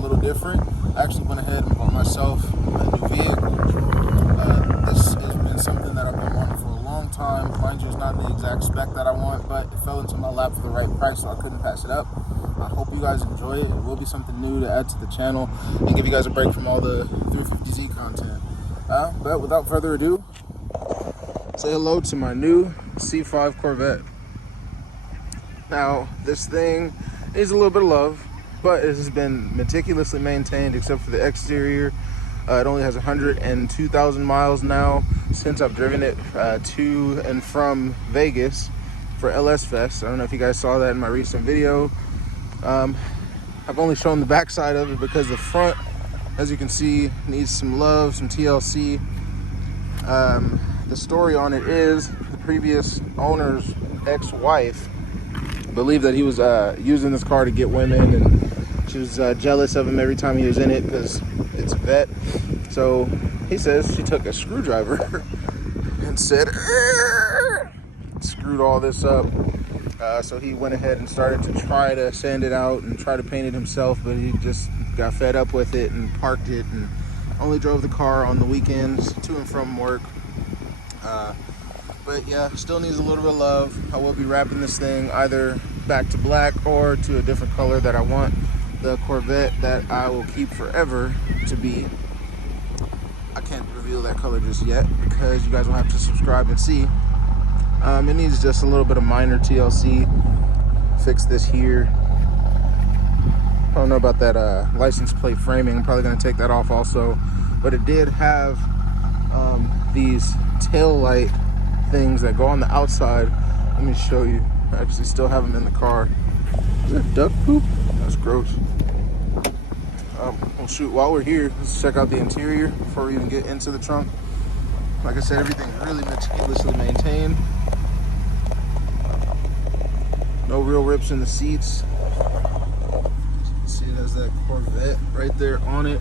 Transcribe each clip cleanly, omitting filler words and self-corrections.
little different. I actually went ahead and bought myself a new vehicle. This has been something that I've been wanting for a long time. Mind you, it's not the exact spec that I want, but it fell into my lap for the right price, so I couldn't pass it up. I hope you guys enjoy it. It will be something new to add to the channel and give you guys a break from all the 350Z content. But without further ado, say hello to my new C5 Corvette. Now, this thing needs a little bit of love, but it has been meticulously maintained except for the exterior. It only has 102,000 miles now since I've driven it to and from Vegas for LS Fest. I don't know if you guys saw that in my recent video. I've only shown the back side of it because the front, as you can see, needs some love, some TLC. The story on it is the previous owner's ex-wife believed that he was using this car to get women, and she was jealous of him every time he was in it because it's a vet. So he says she took a screwdriver and said, screwed all this up. So he went ahead and started to try to sand it out and try to paint it himself, but he just got fed up with it and parked it and only drove the car on the weekends to and from work. But yeah, still needs a little bit of love. I will be wrapping this thing either back to black or to a different color that I want the Corvette that I will keep forever to be. I can't reveal that color just yet because you guys will have to subscribe and see. It needs just a little bit of minor TLC. Fix this here. I don't know about that license plate framing. I'm probably going to take that off also. But it did have these tail light things that go on the outside. Let me show you. I actually still have them in the car. Is that duck poop? That's gross. Well, shoot, while we're here, let's check out the interior before we even get into the trunk. Like I said, everything's really meticulously maintained. No real rips in the seats. See, it has that Corvette right there on it.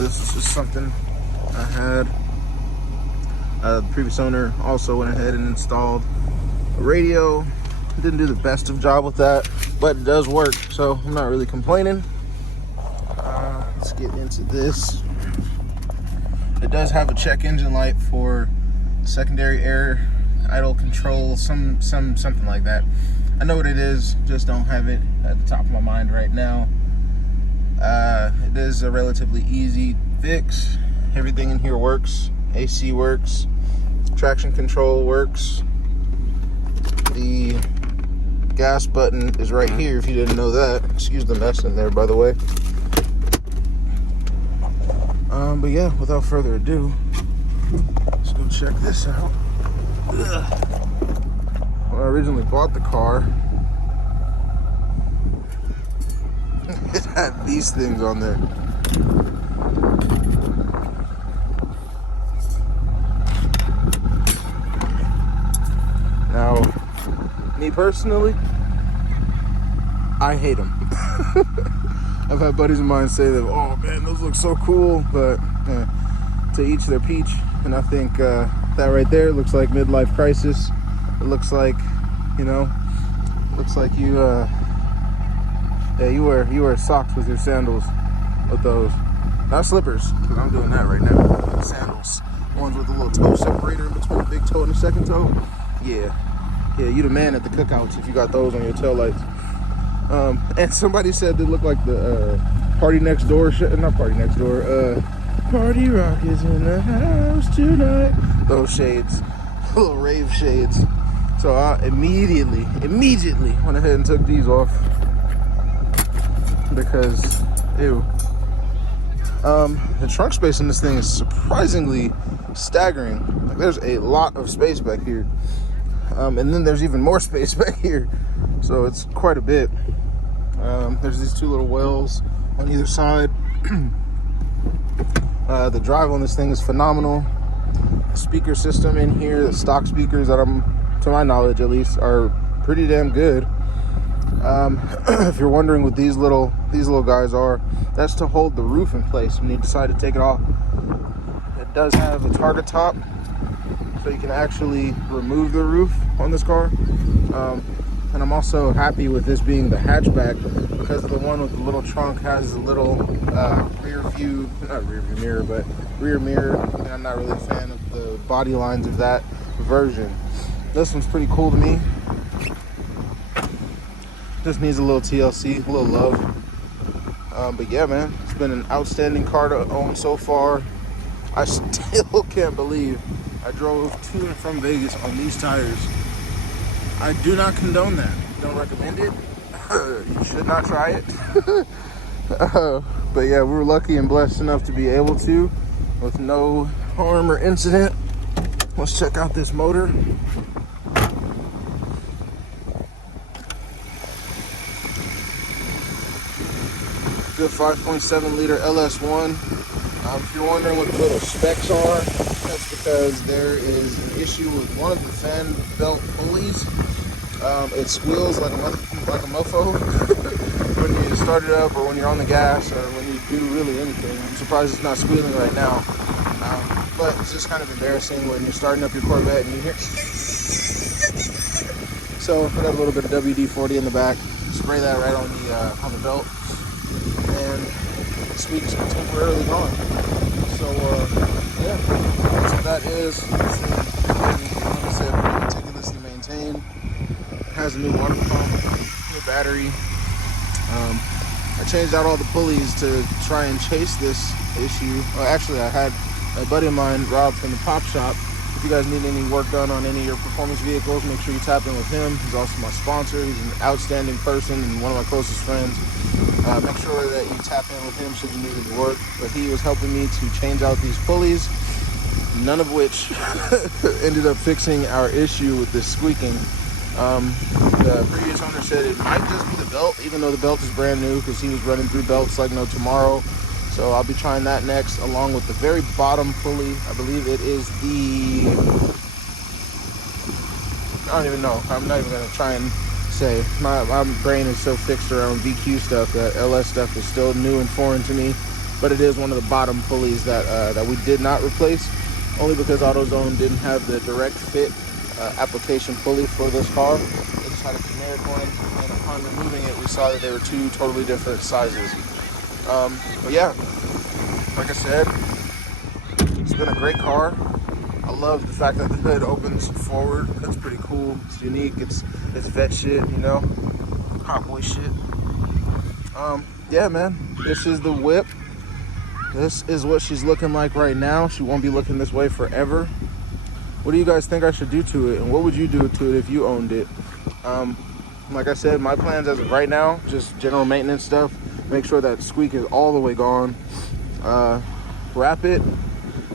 This is just something I had. The previous owner also went ahead and installed a radio. Didn't do the best of job with that, but it does work, so I'm not really complaining. Let's get into this. It does have a check engine light for secondary air idle control, something like that. I know what it is, just don't have it at the top of my mind right now. It is a relatively easy fix. Everything in here works. AC works, traction control works. The gas button is right here if you didn't know that. Excuse the mess in there, by the way. But yeah, without further ado, let's go check this out. When I originally bought the car, it had these things on there. Now, me personally, I hate them. I've had buddies of mine say that, oh man, those look so cool, but to each their peach. And I think that right there looks like midlife crisis. It looks like, you know, looks like you, yeah, you wear socks with your sandals with those. Not slippers, because I'm doing that right now. Sandals, ones with a little toe separator in between the big toe and the second toe. Yeah, you the man at the cookouts if you got those on your taillights. And somebody said they look like the Party Next Door shit. Not Party Next Door. Party Rock is in the house tonight. Those shades, little rave shades. So I immediately went ahead and took these off because, ew. The trunk space in this thing is surprisingly staggering. Like, there's a lot of space back here. And then there's even more space back here. So it's quite a bit. There's these two little wells on either side. The drive on this thing is phenomenal. The speaker system in here, the stock speakers that to my knowledge at least, are pretty damn good. If you're wondering what these little guys are, that's to hold the roof in place when you decide to take it off. It does have a target top, so you can actually remove the roof on this car. and I'm also happy with this being the hatchback because the one with the little trunk has a little rear view, not rear view mirror, but rear mirror, and I'm not really a fan of the body lines of that version. This one's pretty cool to me. Just needs a little TLC, a little love. But yeah, man, it's been an outstanding car to own so far. I still can't believe I drove to and from Vegas on these tires. I do not condone that. Don't recommend it. You should not try it. But yeah, we were lucky and blessed enough to be able to with no harm or incident. Let's check out this motor. Good 5.7 liter LS1. If you're wondering what the little specs are, that's because there is an issue with one of the fan belt pulleys. It squeals like a mofo when you start it up or when you're on the gas or when you do really anything. I'm surprised it's not squealing right now. But it's just kind of embarrassing when you're starting up your Corvette and you hear So put a little bit of WD-40 in the back, spray that right on the belt, and the squeak's temporarily gone. So yeah, that's what that is. It's like I said, pretty meticulously maintained. It has a new water pump, new battery. I changed out all the pulleys to try and chase this issue. Well, actually, I had a buddy of mine, Rob, from the Pop Shop. If you guys need any work done on any of your performance vehicles, make sure you tap in with him. He's also my sponsor. He's an outstanding person and one of my closest friends. Make sure that you tap in with him should you need any work. But he was helping me to change out these pulleys, none of which ended up fixing our issue with this squeaking. The previous owner said it might just be the belt, even though the belt is brand new, because he was running through belts like no tomorrow. So I'll be trying that next, along with the very bottom pulley. I believe it is the, I don't even know. I'm not even gonna try and say. My brain is so fixed around VQ stuff that LS stuff is still new and foreign to me. But it is one of the bottom pulleys that we did not replace, only because AutoZone didn't have the direct fit application pulley for this car. They just had a generic one, and upon removing it, we saw that they were two totally different sizes. But yeah, like I said, it's been a great car. I love the fact that the hood opens forward. That's pretty cool. It's unique. It's vet shit, you know, hot boy shit. Yeah, man, this is the whip. This is what she's looking like right now. She won't be looking this way forever. What do you guys think I should do to it, and what would you do to it if you owned it? Like I said, my plans as of right now, just general maintenance stuff. Make sure that squeak is all the way gone. Wrap it.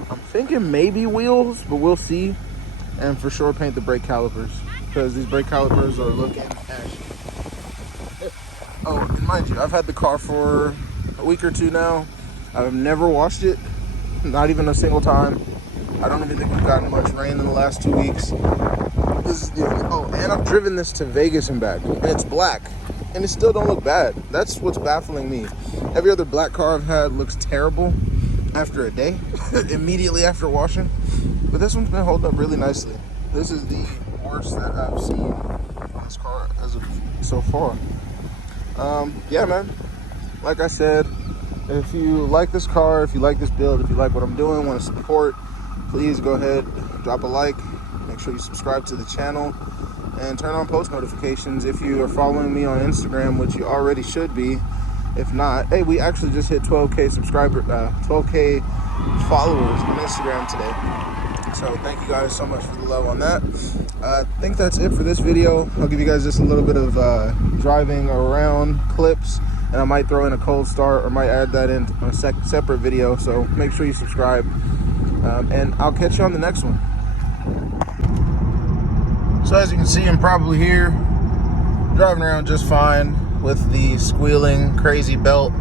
I'm thinking maybe wheels, but we'll see. And for sure paint the brake calipers, because these brake calipers are looking ashy. Oh, and mind you, I've had the car for a week or two now. I've never washed it, not even a single time. I don't even think we've gotten much rain in the last 2 weeks. This is the only, oh, and I've driven this to Vegas and back, and it's black, and it still don't look bad. That's what's baffling me. Every other black car I've had looks terrible after a day, immediately after washing. But this one's been holding up really nicely. This is the worst that I've seen on this car as of so far. Yeah, man. Like I said, if you like this car, if you like this build, if you like what I'm doing, want to support, please go ahead, drop a like, make sure you subscribe to the channel, and turn on post notifications if you are following me on Instagram, which you already should be. If not, hey, we actually just hit 12K followers on Instagram today. So thank you guys so much for the love on that. I think that's it for this video. I'll give you guys just a little bit of driving around clips, and I might throw in a cold start or might add that in on a separate video. So make sure you subscribe, and I'll catch you on the next one. So as you can see, I'm probably here driving around just fine with the squealing crazy belt.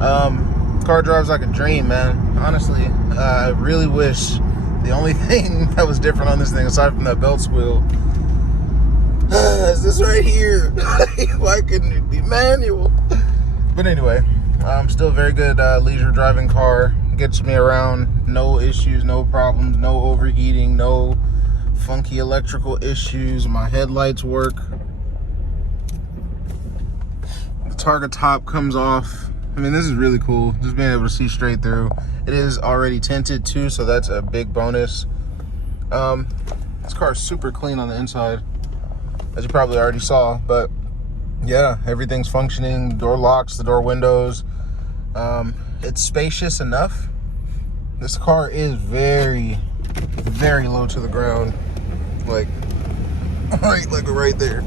Car drives like a dream, man. Honestly, I really wish the only thing that was different on this thing, aside from that belt squeal, is this right here. Why couldn't it be manual? But anyway, still a very good leisure driving car. Gets me around, no issues, no problems, no overheating, no funky electrical issues. My headlights work. Targa top comes off. I mean, this is really cool, just being able to see straight through. It is already tinted too, so that's a big bonus. This car is super clean on the inside, as you probably already saw, but yeah, everything's functioning. The door locks, the door windows. It's spacious enough. This car is very, very low to the ground, like right there.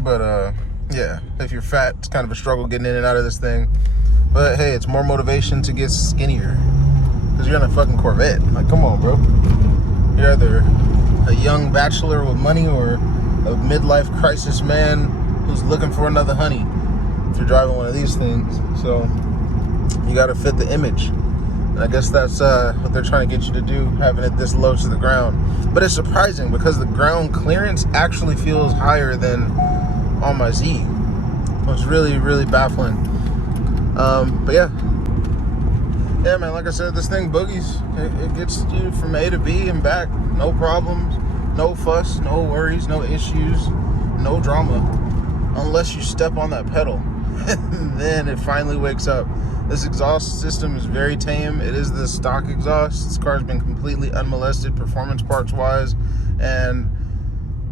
But yeah, if you're fat, it's kind of a struggle getting in and out of this thing. But hey, it's more motivation to get skinnier, because you're in a fucking Corvette. Like, come on, bro. You're either a young bachelor with money or a midlife crisis man who's looking for another honey if you're driving one of these things. So you got to fit the image, and I guess that's what they're trying to get you to do, having it this low to the ground. But it's surprising because the ground clearance actually feels higher than on my Z. It's really, really baffling. But yeah, man, like I said, this thing boogies. It gets you from A to B and back, no problems, no fuss, no worries, no issues, no drama, unless you step on that pedal. And then it finally wakes up. This exhaust system is very tame. It is the stock exhaust. This car's been completely unmolested performance parts wise, and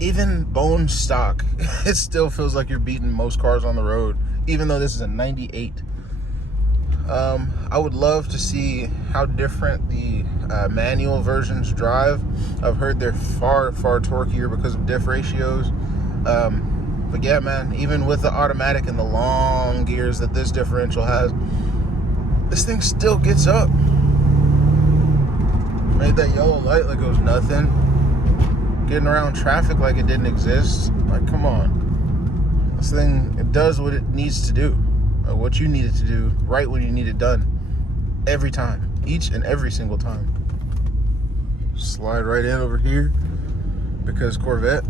even bone stock, it still feels like you're beating most cars on the road, even though this is a 98. I would love to see how different the manual versions drive. I've heard they're far, far torquier because of diff ratios. But yeah, man, even with the automatic and the long gears that this differential has, this thing still gets up. Made that yellow light like it was nothing. Getting around traffic like it didn't exist. Like, come on. This thing, it does what it needs to do. What you need it to do right when you need it done. Every time. Each and every single time. Slide right in over here because Corvette.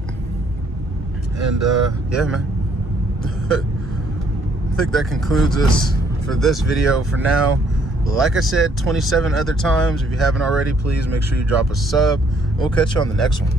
And yeah, man. I think that concludes us for this video for now. Like I said 27 other times, if you haven't already, please make sure you drop a sub. We'll catch you on the next one.